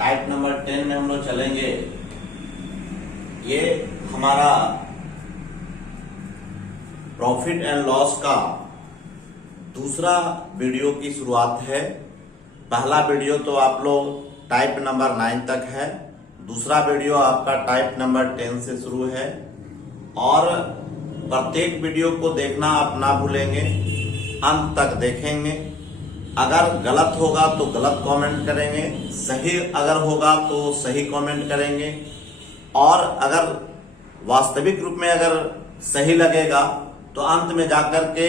Type number 10 में हम लोग चलेंगे। ये हमारा प्रॉफिट एंड लॉस का दूसरा वीडियो की शुरुआत है। पहला वीडियो तो आप लोग टाइप नंबर 9 तक है, दूसरा वीडियो आपका टाइप नंबर 10 से शुरू है। और प्रत्येक वीडियो को देखना आप ना भूलेंगे, अंत तक देखेंगे। अगर गलत होगा तो गलत कमेंट करेंगे, सही अगर होगा तो सही कमेंट करेंगे, और अगर वास्तविक रूप में अगर सही लगेगा तो अंत में जाकर के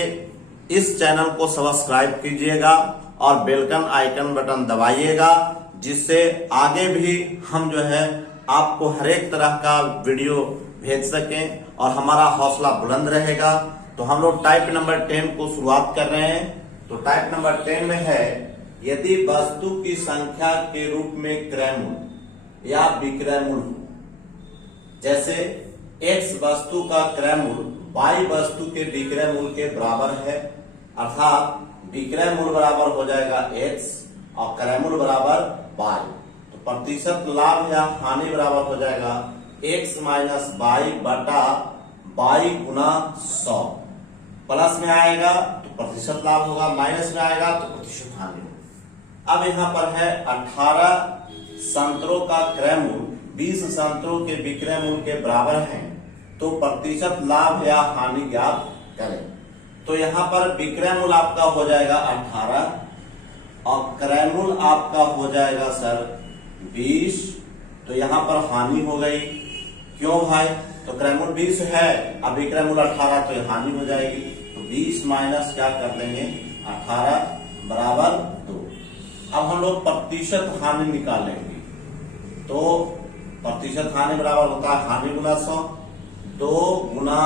इस चैनल को सब्सक्राइब कीजिएगा और बेलकन आइकन बटन दबाइएगा, जिससे आगे भी हम जो है आपको हर एक तरह का वीडियो भेज सकें और हमारा हौसला बुलंद रहेगा। तो हम लोग टाइप नंबर 10 को शुरुआत कर रहे हैं। तो टाइप नंबर 10 में है, यदि वस्तु की संख्या के रूप में क्रयमूल या विक्रयमूल हो, जैसे x वस्तु का क्रयमूल y वस्तु के विक्रय मूल्य के बराबर है, अर्थात विक्रय मूल्य बराबर हो जाएगा x और क्रय मूल्य बराबर y। तो प्रतिशत लाभ या हानि बराबर हो जाएगा x माइनस y बटा y गुना 100। प्लस में आएगा तो प्रतिशत लाभ होगा, माइनस में आएगा तो प्रतिशत हानि होगा। अब यहाँ पर है 18 संतरों का क्रय मूल्य 20 संतरों के विक्रय मूल्य के बराबर है, तो प्रतिशत लाभ या हानि ज्ञात करें। तो यहाँ पर विक्रय मूल्य आपका हो जाएगा 18 और क्रय मूल्य आपका हो जाएगा सर 20। तो यहाँ पर हानि हो गई, क्यों भाई? तो क्रय मूल्य 20 है, अब विक्रय मूल्य 18, तो हानि हो जाएगी। तो 20 माइनस क्या कर देंगे 18 बराबर 2। अब हम लोग प्रतिशत हानि निकालेंगे। तो प्रतिशत हानि बराबर होता है हानि गुना 100, 2 गुना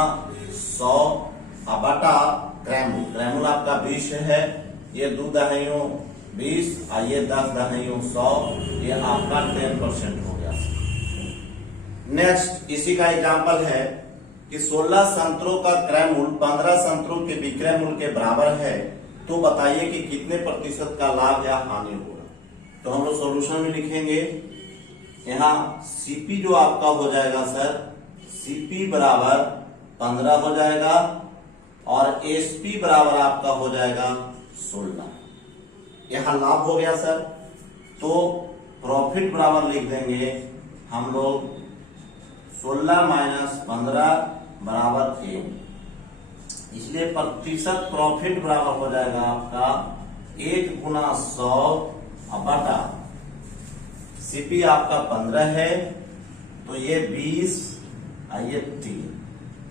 100 बटा क्रय मूल्य। क्रय मूल्य आपका 20 है, ये 2 दहाइयों 20 और ये 10 दहाइयों 100, ये आपका 10% हो गया। नेक्स्ट इसी का एग्जांपल है कि 16 संतरों का क्रय मूल्य 15 संतरों के विक्रय मूल्य के बराबर है, तो बताइए कि कितने प्रतिशत का लाभ या हानि होगा। तो हम लोग सॉल्यूशन में लिखेंगे, यहाँ सीपी जो आपका हो जाएगा सर, सीपी बराबर 15 हो जाएगा और एसपी बराबर आपका हो जाएगा 16। यहाँ लाभ हो गया सर, तो प्रॉफिट बराबर लिख देंगे हम लोग 16 माइनस 15 बराबर 1। इसलिए प्रतिशत प्रॉफिट बराबर हो जाएगा आपका 1 गुना 100 बटा सीपी आपका 15 है, तो ये 20 और ये 3,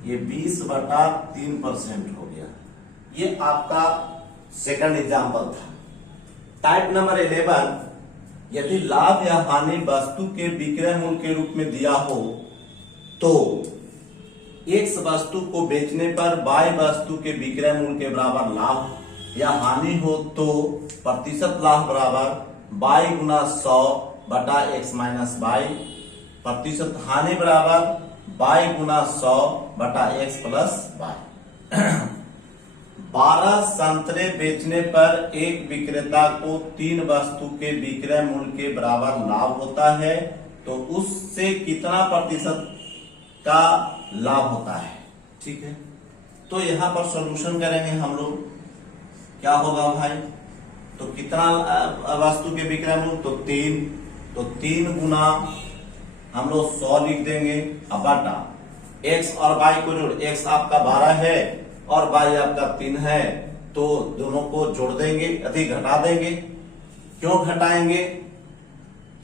ये 20 बटा 3% हो गया। ये आपका सेकंड एग्जांपल था। टाइप नंबर 11, यदि लाभ या हानि वस्तु के विक्रय मूल्य के रूप में दिया हो, तो x वस्तु को बेचने पर y वस्तु के विक्रय मूल्य के बराबर लाभ या हानि हो, तो प्रतिशत लाभ बराबर y गुना 100 बटा x माइनस y, प्रतिशत हानि बराबर y गुना 100 बटा x प्लस y। 12 संतरे बेचने पर एक विक्रेता को 3 वस्तु के विक्रय मूल्य के बराबर लाभ होता है, तो उससे कितना प्रतिशत का लाभ होता है। ठीक है, तो यहाँ पर सॉल्यूशन करेंगे हम लोग। क्या होगा भाई? तो कितना वस्तु के विक्रय मूल्य, तो 3, तो 3 गुना हम लोग 100 लिख देंगे, अब बटा x और y को जोड़, x आपका 12 है और y आपका 3 है, तो दोनों को जोड़ देंगे, अधिक घटा देंगे। क्यों घटाएंगे?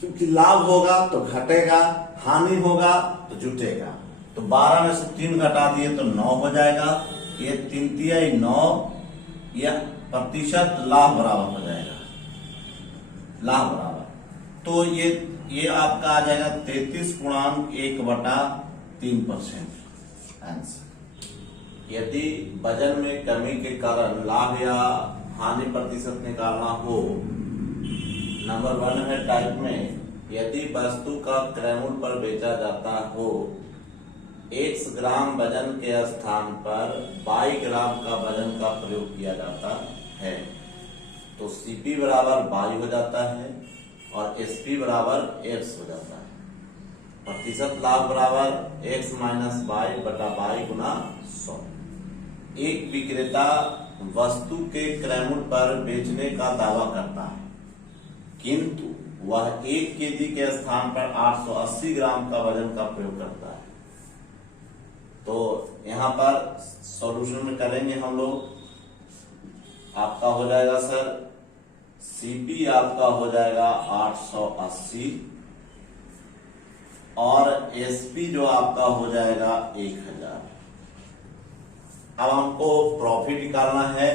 क्योंकि लाभ होगा तो घटेगा, हानि होगा तो जुटेगा। तो 12 में से 3 घटा दिए तो 9 हो जाएगा, ये 3 तिया 9, या प्रतिशत लाभ बराबर हो जाएगा, लाभ बराबर। तो ये आपका आ जाएगा 33.1/3% आंसर। यदि वजन में कमी के कारण लाभ या हानि प्रतिशत निकालना हो, नंबर 1 है टाइप में, यदि वस्तु का क्रय मूल्य पर बेचा जाता हो, x ग्राम वजन के स्थान पर y ग्राम का वजन का प्रयोग किया जाता है, तो Cp बराबर y हो जाता है और एसपी बराबर एक्स हो जाता है। प्रतिशत लाभ बराबर एक्स माइनस वाई बटा वाई गुना 100। एक विक्रेता वस्तु के क्रय मूल्य पर बेचने का दावा करता है, किंतु वह 1 केजी के स्थान पर 880 ग्राम का वजन का प्रयोग करता है। तो यहां पर सॉल्यूशन में करेंगे हम लोग, आपका हो जाएगा सर सीपी आपका हो जाएगा 880 और एसपी जो आपका हो जाएगा 1000। अब हमको प्रॉफिट निकालना है,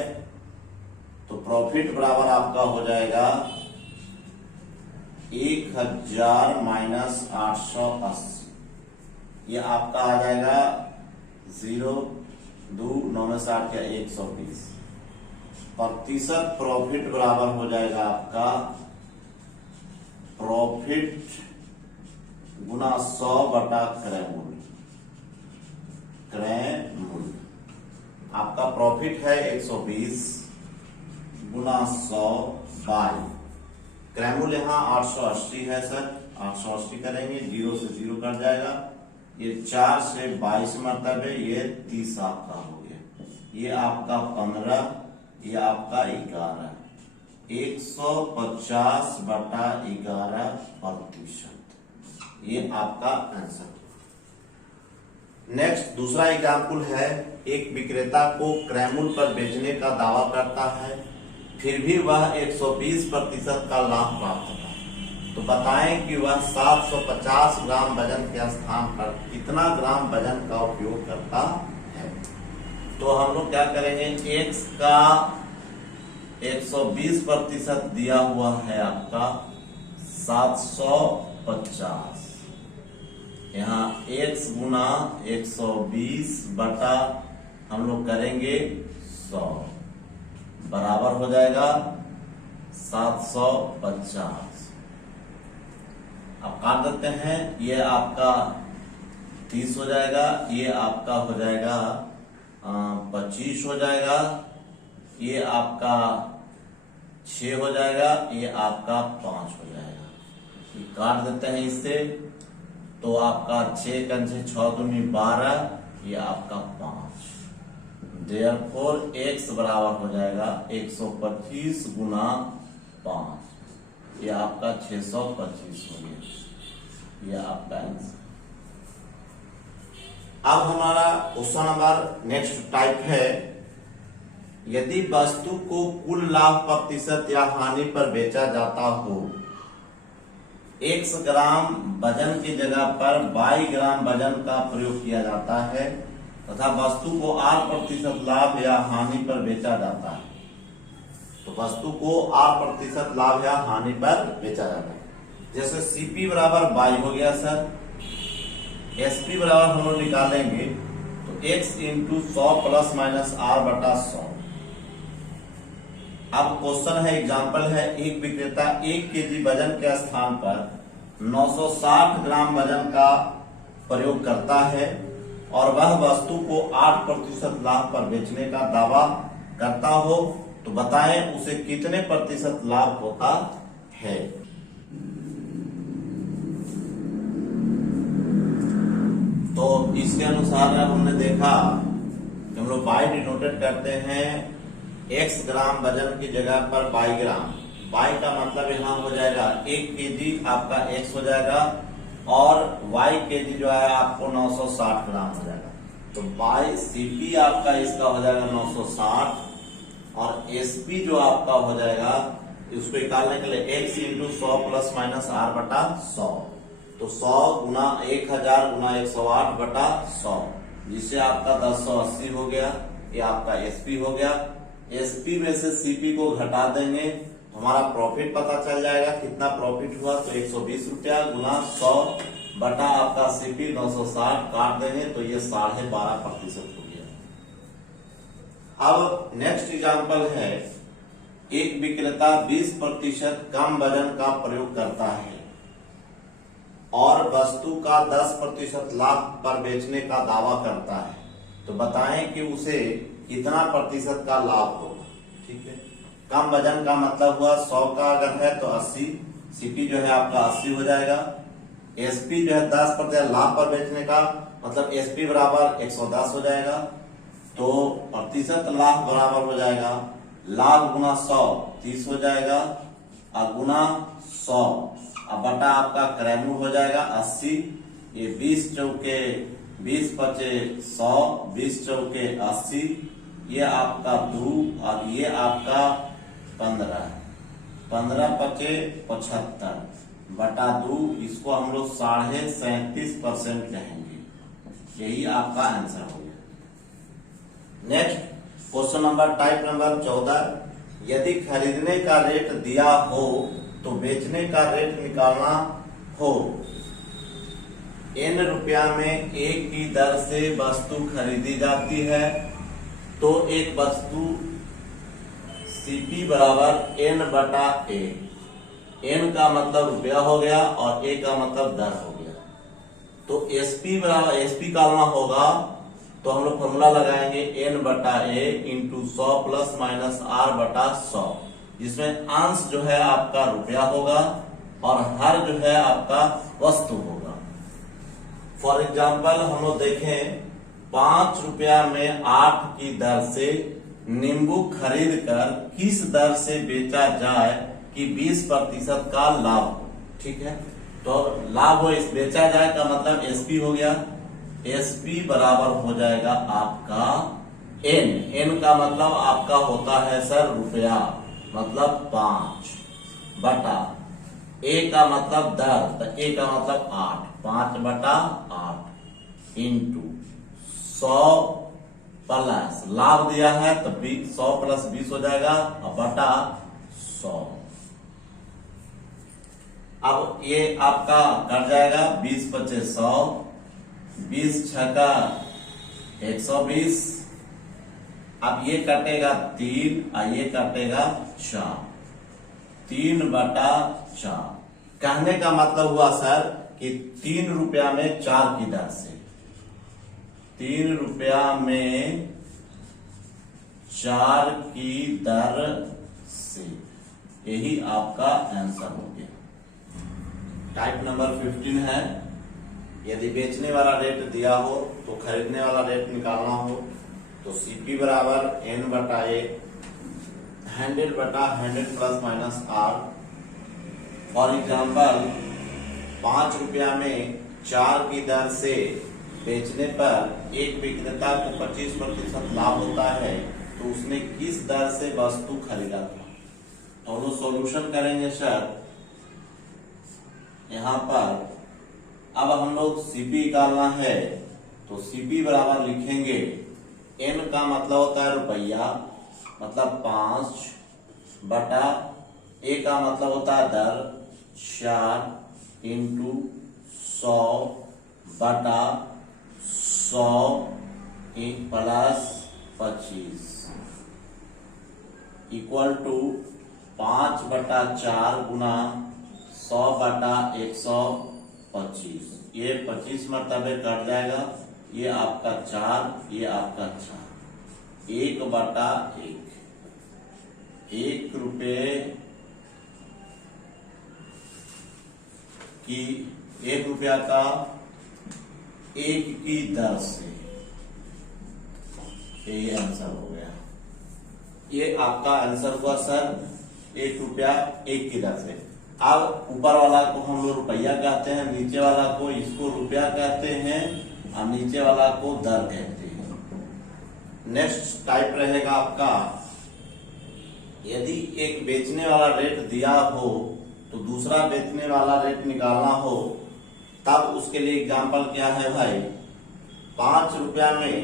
तो प्रॉफिट बराबर आपका हो जाएगा 1000 माइनस 880, ये आपका आ जाएगा 0 2 9 में 60 क्या 120। प्रतिशत प्रॉफिट बराबर हो जाएगा आपका प्रॉफिट गुना 100 बटा क्रय मूल्य। क्रय मूल्य आपका प्रॉफिट है 120 गुना 100 बाई क्रय मूल्य यहाँ 880 है सर, 880 करेंगे, 0 से 0 कट जाएगा, ये 4 से 22 मतलब है, ये 30 आपका हो गया, ये आपका 15, ये आपका 11, 150 बटा 11%, ये आपका आंसर। नेक्स्ट दूसरा एग्जाम्पल है, एक विक्रेता को क्रय मूल्य पर बेचने का दावा करता है, फिर भी वह 120% का लाभ प्राप्त होता है। तो बताएं कि वह 750 ग्राम वजन के स्थान पर कितना ग्राम वजन का उपयोग करता है। तो हम लोग क्या करेंगे, x का 120% दिया हुआ है आपका 750, यहाँ x गुना 120 बटा हम लोग करेंगे 100 बराबर हो जाएगा 750। अब काट देते हैं, ये आपका 30 हो जाएगा, ये आपका हो जाएगा 25 हो जाएगा, ये आपका 6 हो जाएगा, ये आपका 5 हो जाएगा। ये काट देते हैं इससे, तो आपका 6 कंचे 6 दूनी 12, ये आपका 5। देयरफॉर x बराबर हो जाएगा 125 गुना 5, ये आपका 625 हो गया, ये आपका आंसर। अब हमारा क्वेश्चन नंबर नेक्स्ट टाइप है, यदि वस्तु को कुल लाभ प्रतिशत या हानि पर बेचा जाता हो, x ग्राम वजन की जगह पर y ग्राम वजन का प्रयोग किया जाता है तथा वस्तु को 8% लाभ या हानि पर बेचा जाता है। तो वस्तु को 8% लाभ या हानि पर बेचा जाता है। जैसे CP बराबर y हो गया सर, SP बराबर हम लोग निकालेंगे तो x into 100 plus minus r बटा 100। अब क्वेश्चन है, एग्जाम्पल है, एक विक्रेता 1 केजी वजन के स्थान पर 960 ग्राम वजन का प्रयोग करता है और वह वस्तु को 8% लाभ पर बेचने का दावा करता हो, तो बताएं उसे कितने प्रतिशत लाभ होता है। तो इसके अनुसार हमने देखा कि हम लोग y डिनोटेड करते हैं x ग्राम वजन की जगह पर y ग्राम, y का मतलब यहाँ हो जाएगा 1 केजी आपका x हो जाएगा और y केजी जो है आपको 960 ग्राम हो जाएगा। तो y CP आपका इसका हो जाएगा 960 और SP जो आपका हो जाएगा, इसको निकालने के लिए x into 100 plus minus r बटा 100, तो 100 गुना 1000 गुना 108 बटा 100, जिससे आपका 1080 हो गया, ये आपका SP हो गया। SP में से CP को घटा देंगे, हमारा प्रॉफिट पता चल जाएगा, कितना प्रॉफिट हुआ, तो 120 रुपया गुना 100 बटा आपका CP 960 काट देंगे तो ये 12.5% हो गया। अब नेक्स्ट एग्जांपल है, एक विक्रेता 20% कम वजन का प्रयोग करता है और वस्तु का 10% लाभ पर बेचने का दावा करता है, तो बताएं कि उसे कितना प्रतिशत का लाभ होगा। ठीक है, कम वजन का मतलब हुआ 100 का अगर है तो 80, सीपी जो है आपका 80 हो जाएगा। एसपी जो है 10% लाभ पर बेचने का, मतलब एसपी बराबर 110 हो जाएगा। तो प्रतिशत लाभ बराबर हो जाएगा लाभ गुना 100 30 हो जाएगा, और गुना 100 अब बटा आपका क्रैमूर हो जाएगा 80। ये 20 चौके 20 पचे 100, 20 चौके 80, ये आपका 2 और ये आपका 15, 15 पचे 75 बटा 2, इसको हम लोग 37.5% कहेंगे। यही आपका आंसर हो गया। Next question number type number 14, यदि खरीदने का रेट दिया हो तो बेचने का रेट निकालना हो। n रुपया में 1 की दर से वस्तु खरीदी जाती है, तो एक वस्तु CP बराबर n बटा a। n का मतलब रुपया हो गया और a का मतलब दर हो गया। तो SP बराबर SP का होगा तो हम लोग फॉर्मूला लगाएंगे n बटा a into 100 plus minus r बटा 100, जिसमें अंश जो है आपका रुपया होगा और हर जो है आपका वस्तु होगा। फॉर एग्जाम्पल हम लोग देखें 5 रुपया में 8 की दर से नींबू खरीद कर किस दर से बेचा जाए कि 20% का लाभ हो। ठीक है, तो लाभ हो इस बेचा जाए का मतलब एसपी हो गया। एसपी बराबर हो जाएगा आपका n का मतलब आपका होता है सर रुपया, मतलब 5 बटा a का मतलब दर, तो a का मतलब 8, 5 बटा 8 इंटू 100 प्लस लाभ दिया है तो 100 प्लस 20 हो जाएगा और बटा 100। अब ये आपका कट जाएगा 20 पचे 100, 20 छका 120, अब ये कटेगा 3 और ये कटेगा 4, 3 बटा 4। कहने का मतलब हुआ सर कि 3 रुपया में 4 की दर से, 3 रुपया में 4 की दर से, यही आपका आंसर हो गया। टाइप नंबर 15 है, यदि बेचने वाला रेट दिया हो तो खरीदने वाला रेट निकालना हो, तो सीपी बराबर n बटा ए 100 बटा 100 plus minus r। For example 5 रुपया में 4 की दर से बेचने पर एक विक्रेता को 25% लाभ होता है, तो उसने किस दर से वस्तु खरीदा था। तो हम लोग सॉल्यूशन करेंगे सर। यहाँ पर अब हम लोग सीपी निकालना है, तो सीपी बराबर लिखेंगे n का मतलब होता है रुपया, मतलब 5 बटा a का मतलब होता है दर 4 इंटू 100 बटा 100 प्लस 25 इक्वल टू 5 बटा 4 गुना 100 बटा 125। ये 25 मरतबे कट जाएगा, ये आपका 4, ये आपका 4, 1 बटा 1 रुपये की 1 रुपया का 1 की दर से, ये आंसर हो गया। ये आपका आंसर हुआ सर 1 रुपया 1 की दर से। अब ऊपर वाला को हम लोग रुपया कहते हैं, नीचे वाला को इसको रुपया कहते हैं और नीचे वाला को दर कहते हैं। नेक्स्ट टाइप रहेगा आपका, यदि एक बेचने वाला रेट दिया हो तो दूसरा बेचने वाला रेट निकालना हो, तब उसके लिए एग्जांपल क्या है भाई, 5 रुपया में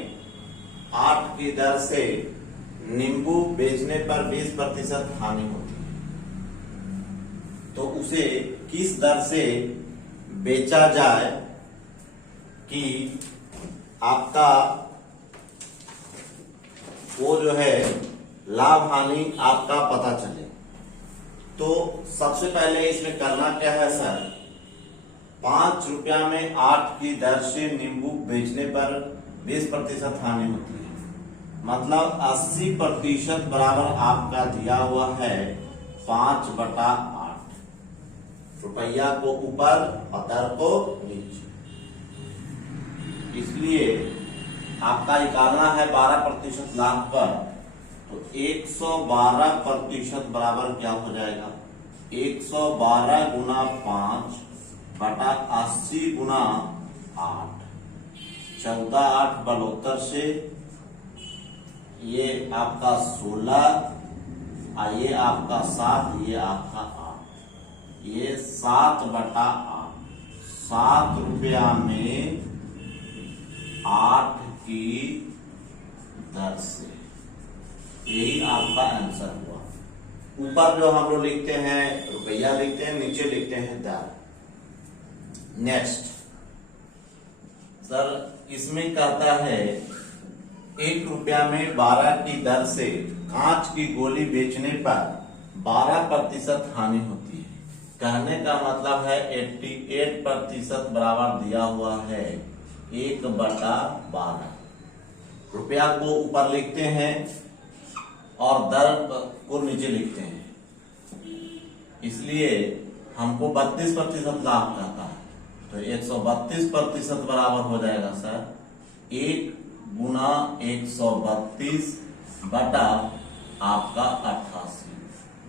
8 की दर से नींबू बेचने पर 20% हानि होती है, तो उसे किस दर से बेचा जाए कि आपका वो जो है लाभ हानि आपका पता चले। तो सबसे पहले इसमें करना क्या है सर, 5 रुपया में 8 की दर से नींबू बेचने पर 20% हानि होती है, मतलब 80% बराबर आपका दिया हुआ है 5 बटा 8। रुपया को ऊपर और दर को नीचे। इसलिए आपका निकालना है 12% लाभ पर, तो 112% बराबर क्या हो जाएगा, 112 गुना 5 बटा 80 गुना 8, 14 8 72 से ये आपका 16, ये आपका 7, ये आपका 8, ये 7 बटा 8, 7 रुपया में 8 की दर से, यही आपका आंसर हुआ। ऊपर जो हम लोग लिखते हैं रुपया लिखते हैं, नीचे लिखते हैं दर। नेक्स्ट सर, इसमें कहता है 1 रुपया में 12 की दर से कांच की गोली बेचने पर 12% हानि होती है। कहने का मतलब है 88% बराबर दिया हुआ है 1/12। रुपया को ऊपर लिखते हैं और दर को नीचे लिखते हैं, इसलिए हमको 32% लाभ कहता है, तो 132% बराबर हो जाएगा सर 1 गुना 132 बटा आपका 88।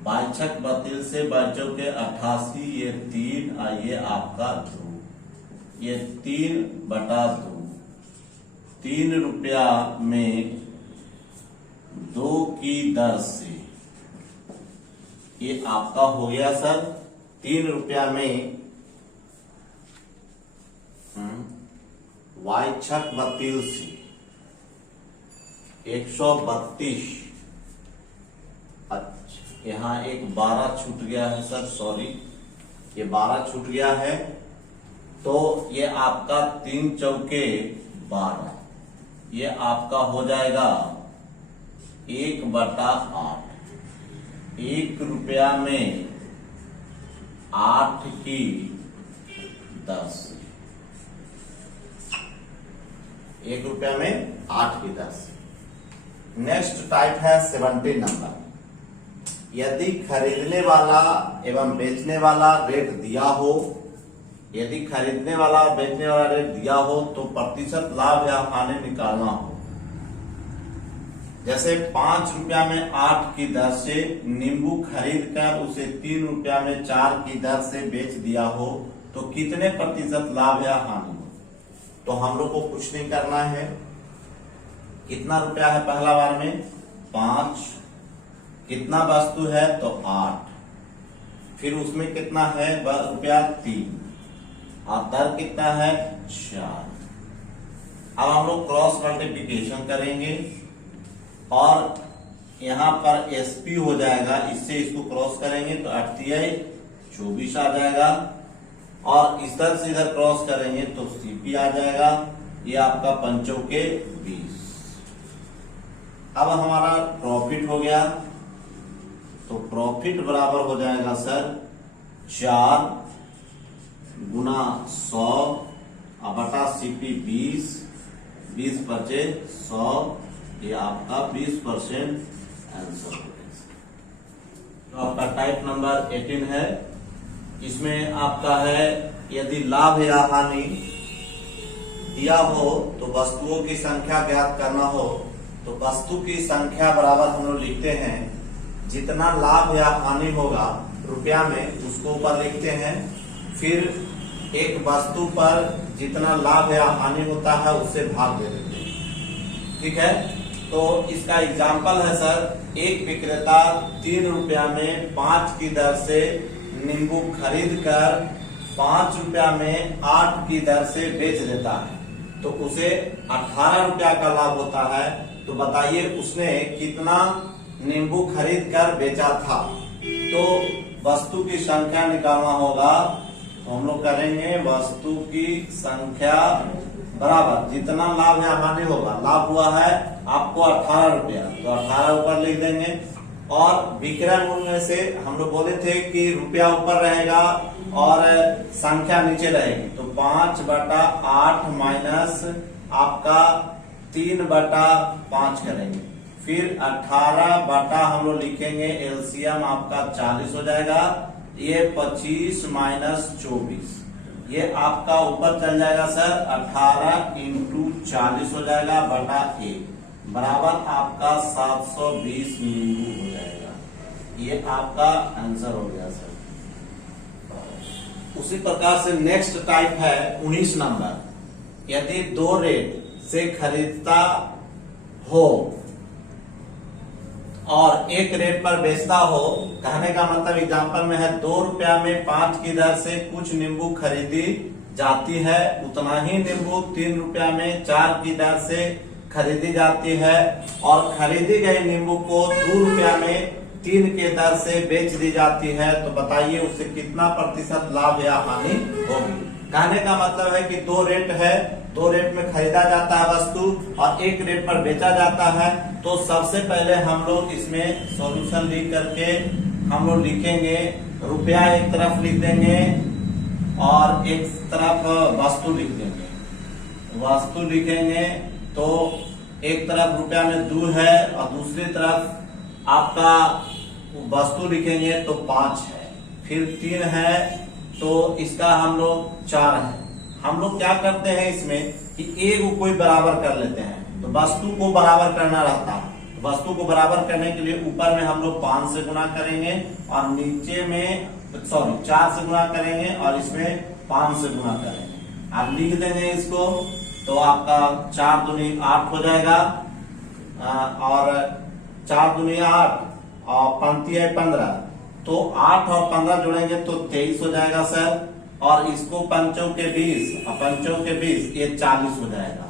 बाइछक 32 से बच्चों के 88, ये 3, ये आपका 2, ये 3 बटा 2, 3 रुपया में 2 की दर से, ये आपका हो गया सर 3 रुपया में वाइछक 32 से 132। अच्छा, यहाँ एक 12 छूट गया है सर, सॉरी, ये 12 छूट गया है, तो ये आपका 3 चौके 12, ये आपका हो जाएगा 1/8। 1 रुपया में 8 की 10, 1 रुपया में 8 की 10। नेक्स्ट टाइप है 70 नंबर। यदि खरीदने वाला एवं बेचने वाला रेट दिया हो, यदि खरीदने वाला और बेचने वाला रेट दिया हो तो प्रतिशत लाभ या हानि निकालना हो। जैसे 5 रुपया में 8 की दर से नींबू खरीद कर उसे 3 रुपया में 4 की दर से बेच दिया हो तो कितने प्रतिशत लाभ या हानि हो। तो हम लोग को कुछ नहीं करना है, कितना रुपया है पहला बार में 5, कितना वस्तु है तो 8, फिर उसमें कितना है रुपया 3 और दर कितना है 4। अब हम लोग क्रॉस मल्टीप्लिकेशन करेंगे और यहाँ पर एसपी हो जाएगा, इससे इसको क्रॉस करेंगे तो 8 24 आ जाएगा और इस तरह से इधर क्रॉस करेंगे तो सीपी आ जाएगा, ये आपका 5 के 20। अब हमारा प्रॉफिट हो गया, तो प्रॉफिट बराबर हो जाएगा सर 4 गुना 100 बटा सीपी 20, 20 बचे 100, ये आपका 20% आंसर हो गया। तो आपका टाइप नंबर 18 है। इसमें आपका है यदि लाभ या हानि दिया हो तो वस्तुओं की संख्या ज्ञात करना हो, तो वस्तु की संख्या बराबर हम लोग लिखते हैं जितना लाभ या हानि होगा रुपया में उसको ऊपर लिखते हैं, फिर एक वस्तु पर जितना लाभ या हानि होता है उससे भाग दे देते हैं। ठीक है, तो इसका एग्जाम्पल है सर, एक विक्रेता 3 रुपया में 5 की दर से नींबू खरीद कर 5 रुपया में 8 की दर से बेच देता है, तो उसे 18 रुपया का लाभ होता है। तो बताइए उसने कितना नींबू खरीद कर बेचा था। तो वस्तु की संख्या निकालना होगा, तो हम लोग करेंगे वस्तु की संख्या बराबर जितना लाभ या हानि होगा। लाभ हुआ है आपको 18 रुपया, तो 18 ऊपर लिख देंगे और विक्रय मूल्य से हम लोग बोले थे कि रुपया ऊपर रहेगा और संख्या नीचे रहेगी, तो 5/8 माइनस आपका 3/5 करेंगे, फिर 18 बटा हम लोग लिखेंगे एलसीएम आपका 40 हो जाएगा ये 25 माइनस 24, ये आपका ऊपर चल जाएगा सर 18 इंटू 40 हो जाएगा बटा 1 बराबर आपका 720 नींबू हो जाएगा। ये आपका आंसर हो गया सर। उसी प्रकार से नेक्स्ट टाइप है 19 नंबर। यदि 2 रेट से खरीदता हो और 1 रेट पर बेचता हो, कहने का मतलब एग्जांपल में है 2 रुपया में 5 की दर से कुछ नींबू खरीदी जाती है, उतना ही नींबू 3 रुपया में 4 की दर से खरीदी जाती है और खरीदी गई नींबू को 2 रुपया में 3 के दर से बेच दी जाती है, तो बताइए उससे कितना प्रतिशत लाभ या हानि होगी। कहने का मतलब है कि 2 रेट है, 2 रेट में खरीदा जाता है वस्तु और 1 रेट पर बेचा जाता है। तो सबसे पहले हम लोग इसमें सॉल्यूशन लिख करके हम लोग लिखेंगे, रुपया एक तरफ लिख देंगे और एक तरफ वस्तु लिख देंगे। वस्तु लिखेंगे तो एक तरफ रुपया में 2 है और दूसरी तरफ आपका वस्तु लिखेंगे तो 5 है, फिर 3 है तो इसका हम लोग 4 है। हम लोग क्या करते हैं इसमें कि एक को कोई बराबर कर लेते हैं, तो वस्तु को बराबर करना रहता है। वस्तु को बराबर करने के लिए ऊपर में हम लोग 5 से गुणा करेंगे और नीचे में 4 से गुणा करेंगे और इसमें 5 से गुणा करेंगे। आप लिख देंगे इसको तो आपका 4 दूनी 8 हो जाएगा और 4 दूनी 8 और पंक्ति है 15, तो 8 और 15 जोड़ेंगे तो 23 हो जाएगा सर। और इसको 5 के 20 और 5 के 20 ये 40 हो जाएगा।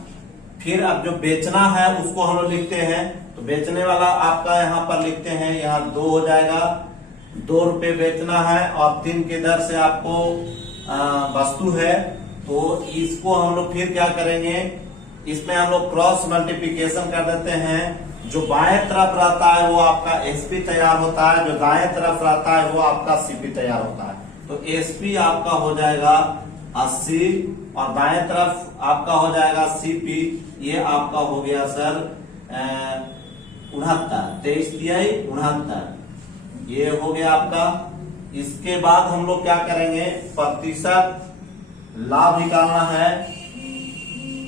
फिर अब जो बेचना है उसको हम लोग लिखते हैं, तो बेचने वाला आपका यहाँ पर लिखते हैं, यहाँ 2 हो जाएगा। 2 रुपए बेचना है और 3 के दर से आपको वस्तु है, तो इसको हम लोग फिर क्या करेंगे, इसमें हम लोग क्रॉस मल्टीप्लिकेशन कर देते हैं। जो बाएं तरफ रहता है वो आपका एसपी तैयार होता है, जो दाएं तरफ रहता है वो आपका सीपी तैयार होता है। तो एसपी आपका हो जाएगा 80 और दाएं तरफ आपका हो जाएगा सीपी, ये आपका हो गया सर 69, 23 तिहाई 69, ये हो गया आपका। इसके बाद हम लोग क्या करेंगे, प्रतिशत लाभ निकालना है,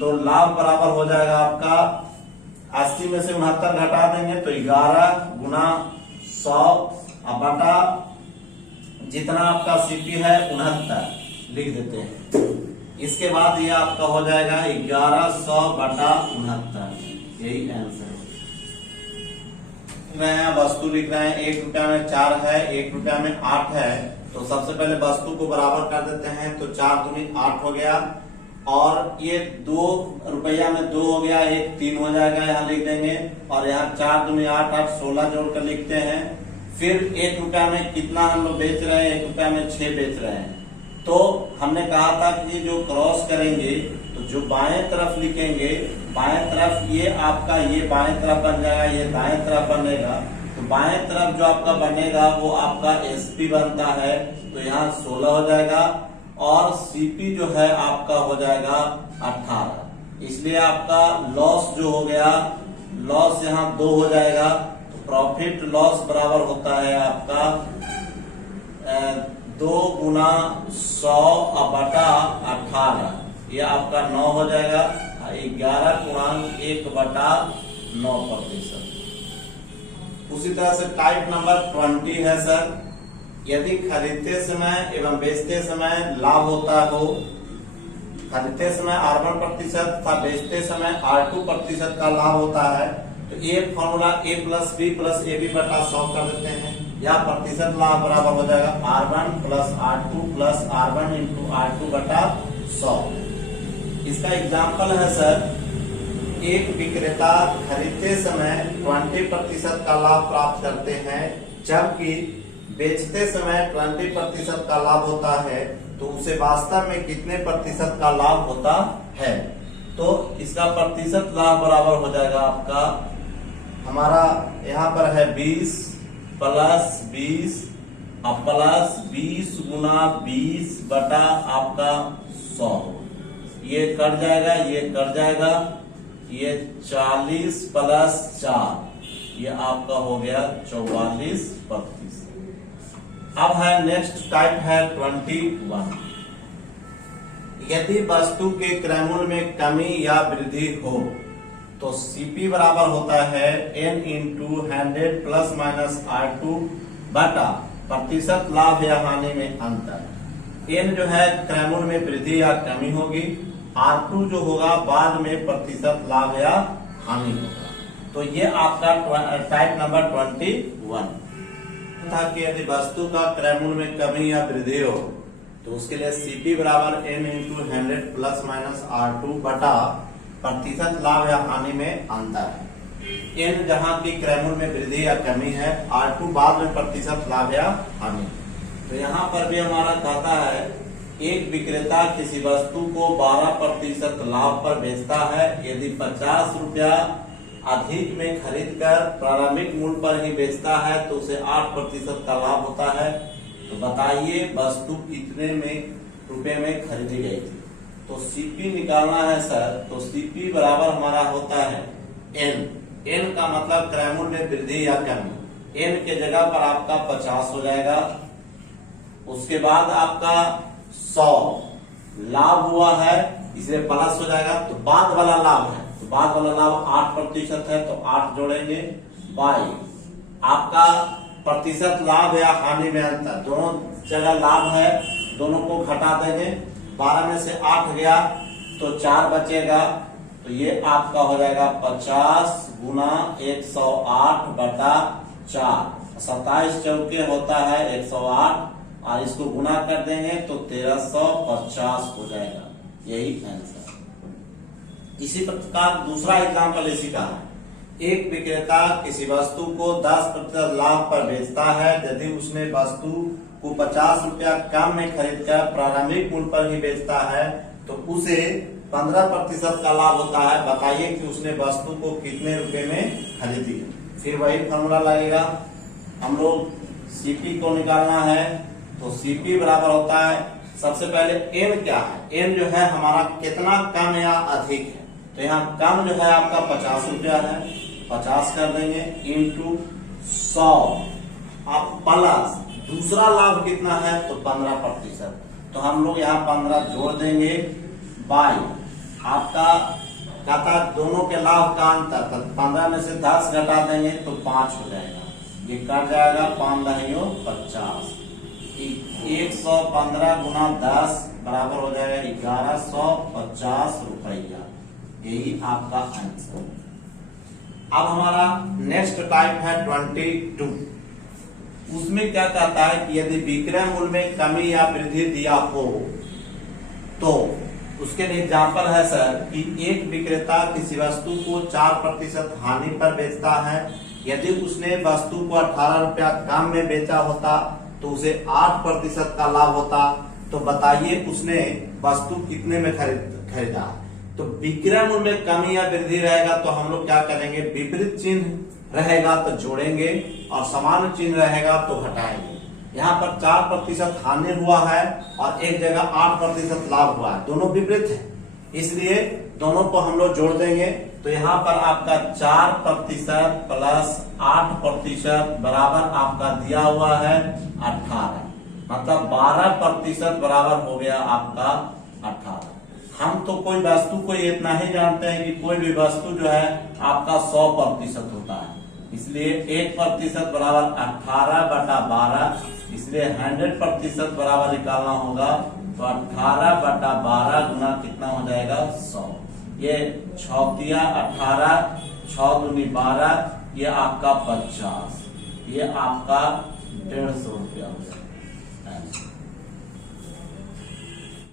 तो लाभ बराबर हो जाएगा आपका 80 में से 69 घटा देंगे तो 11 गुना 100 और बटा जितना आपका सीपी है 69 लिख देते हैं। इसके बाद ये आपका हो जाएगा 1100 बटा 69, यही आंसर है। वस्तु लिख रहे हैं, 1 रुपया में 4 है, 1 रुपया में 8 है, तो सबसे पहले वस्तु को बराबर कर देते हैं, तो 4 दूनी 8 हो गया और ये 2 रुपया में 2 हो गया, 1 3 हो जाएगा, यहाँ लिख देंगे और यहाँ 4 दूनी 8 8 16 जोड़कर लिखते हैं। फिर 1 रुपया में कितना हम लोग बेच रहे हैं, 1 रुपया में 6 बेच रहे हैं, तो हमने कहा था कि जो क्रॉस करेंगे तो जो बाएं तरफ लिखेंगे, बाएं तरफ ये आपका ये बाएं तरफ बन जाएगा, ये दाएं तरफ बनेगा, तो बाएं तरफ जो आपका बनेगा वो आपका एसपी बनता है, तो यहाँ 16 हो जाएगा और सीपी जो है आपका हो जाएगा 18। इसलिए आपका लॉस जो हो गया, लॉस यहाँ 2 हो जाएगा, तो प्रॉफिट लॉस बराबर होता है आपका 2 गुना 100 बटा 18, ये आपका 9 हो जाएगा, 11 गुणांक 1 बटा 9%। उसी तरह से टाइप नंबर 20 है सर। यदि खरीदते समय एवं बेचते समय लाभ होता हो, खरीदते समय R1% तथा बेचते समय R2% का लाभ होता है, तो ये formula A plus B plus AB बटा 100 कर देते हैं, या प्रतिशत लाभ बराबर हो जाएगा R1 plus R2 plus R1 into R2 बटा 100। इसका एग्जाम्पल है सर, एक विक्रेता खरीदते समय 20% का लाभ प्राप्त करते हैं, जबकि बेचते समय 20% का लाभ होता है, तो उसे वास्तव में कितने प्रतिशत का लाभ होता है। तो इसका प्रतिशत लाभ बराबर हो जाएगा आपका, हमारा यहाँ पर है 20 प्लस 20 और प्लस 20 गुना 20 बटा आपका 100, ये कट जाएगा, ये कट जाएगा, ये 40 प्लस 4, ये आपका हो गया 44%। अब है नेक्स्ट टाइप है 21। यदि वस्तु के क्रयमूल्य में कमी या वृद्धि हो तो सीपी बराबर होता है n into 100 plus minus R2 बटा प्रतिशत लाभ या हानि में अंतर। n जो है क्रयमूल्य में वृद्धि या कमी होगी, R2 जो होगा बाद में प्रतिशत लाभ या हानि होगा। तो ये आपका टाइप नंबर 21 था कि यदि वस्तु का क्रयमूल्य में कमी या वृद्धि हो तो उसके लिए सीपी बराबर n into 100 plus minus R2 बटा प्रतिशत लाभ या हानि में अंतर है। n जहां की क्रयमूल्य में वृद्धि या कमी है, R2 बाद में प्रतिशत लाभ या हानि। तो यहाँ पर भी हमारा कहता है एक विक्रेता किसी वस्तु को 12% लाभ पर बेचता है। यदि 50 रुपया अधिक में खरीद कर प्रारंभिक मूल्य पर ही बेचता है तो उसे 8% का लाभ होता है। तो बताइए वस्तु कितने में रुपए में खरीदी गई थी। तो सीपी निकालना है सर, तो सीपी बराबर हमारा होता है n का मतलब क्रयमूल्य में वृद्धि या कमी। n के जगह पर आपका 50 हो जाएगा, उसके बाद आपका 100 लाभ हुआ है इसलिए प्लस हो जाएगा। तो बाद वाला लाभ है, तो बाद वाला लाभ 8% है तो 8 जोड़ेंगे बाई आपका प्रतिशत लाभ या हानि में अंतर। दोनों जगह लाभ है, दोनों को घटा देंगे। 12 में से 8 गया तो 4 बचेगा, तो ये आपका हो जाएगा 50 गुना 108 बटा 4। 27 चौके होता है 108 और इसको गुना कर देंगे तो 1350 हो जाएगा। यही आंसर। इसी प्रकार दूसरा एग्जाम्पल इसी का है। एक विक्रेता किसी वस्तु को 10% लाभ पर बेचता है। यदि उसने वस्तु को 50 रुपया कम में खरीदकर प्रारंभिक मूल्य पर ही बेचता है तो उसे 15% का लाभ होता है। बताइए कि उसने वस्तु को कितने रुपए में खरीदी है। फिर वही फॉर्मूला लगेगा, हम लोग सीपी को निकालना है। तो सीपी बराबर होता है, सबसे पहले n क्या है, n जो है हमारा कितना कम या अधिक है। तो यहाँ कम जो है आपका 50 रुपया है, 50 कर देंगे इंटू 100 आप प्लस दूसरा लाभ कितना है तो 15%। तो हम लोग यहाँ 15 जोड़ देंगे बाई आपका कहता दोनों के लाभ का अंतर। तो 15 में से 10 घटा देंगे तो 5 हो जाएगा, ये कट जाएगा 5 दहियों 50। 115 गुना 10 बराबर हो जाएगा 1150 रुपया। यही आपका आंसर। अब हमारा नेक्स्ट टाइप है 22। उसमें क्या कहता है कि यदि विक्रय मूल्य में कमी या वृद्धि दिया हो तो उसके लिए एग्जाम्पल है सर कि एक विक्रेता किसी वस्तु को 4% हानि पर बेचता है। यदि उसने वस्तु को 18 रुपया कम में बेचा होता तो उसे 8% का लाभ होता। तो बताइए उसने वस्तु कितने में खरीदा। तो विक्रय मूल्य में कमी या वृद्धि रहेगा तो हम लोग क्या करेंगे, विपरीत चिन्ह रहेगा तो जोड़ेंगे और समान चिन्ह रहेगा तो घटाएंगे। यहाँ पर 4% हानि हुआ है और एक जगह 8% लाभ हुआ है, दोनों विपरीत है, इसलिए दोनों को हम लोग जोड़ देंगे। तो यहाँ पर आपका 4% प्लस 8% बराबर आपका दिया हुआ है 18, मतलब 12% बराबर हो गया आपका 18। हम तो कोई वस्तु को इतना ही जानते हैं कि कोई भी वस्तु जो है आपका 100% होता है, इसलिए 1% बराबर 18 बटा 12, इसलिए 100% बराबर निकालना होगा। तो 18 बटा 12 गुना कितना हो जाएगा 100। ये 6 18, 6 दूनी 12, ये आपका 50, ये आपका 150 रुपया हो जाएगा।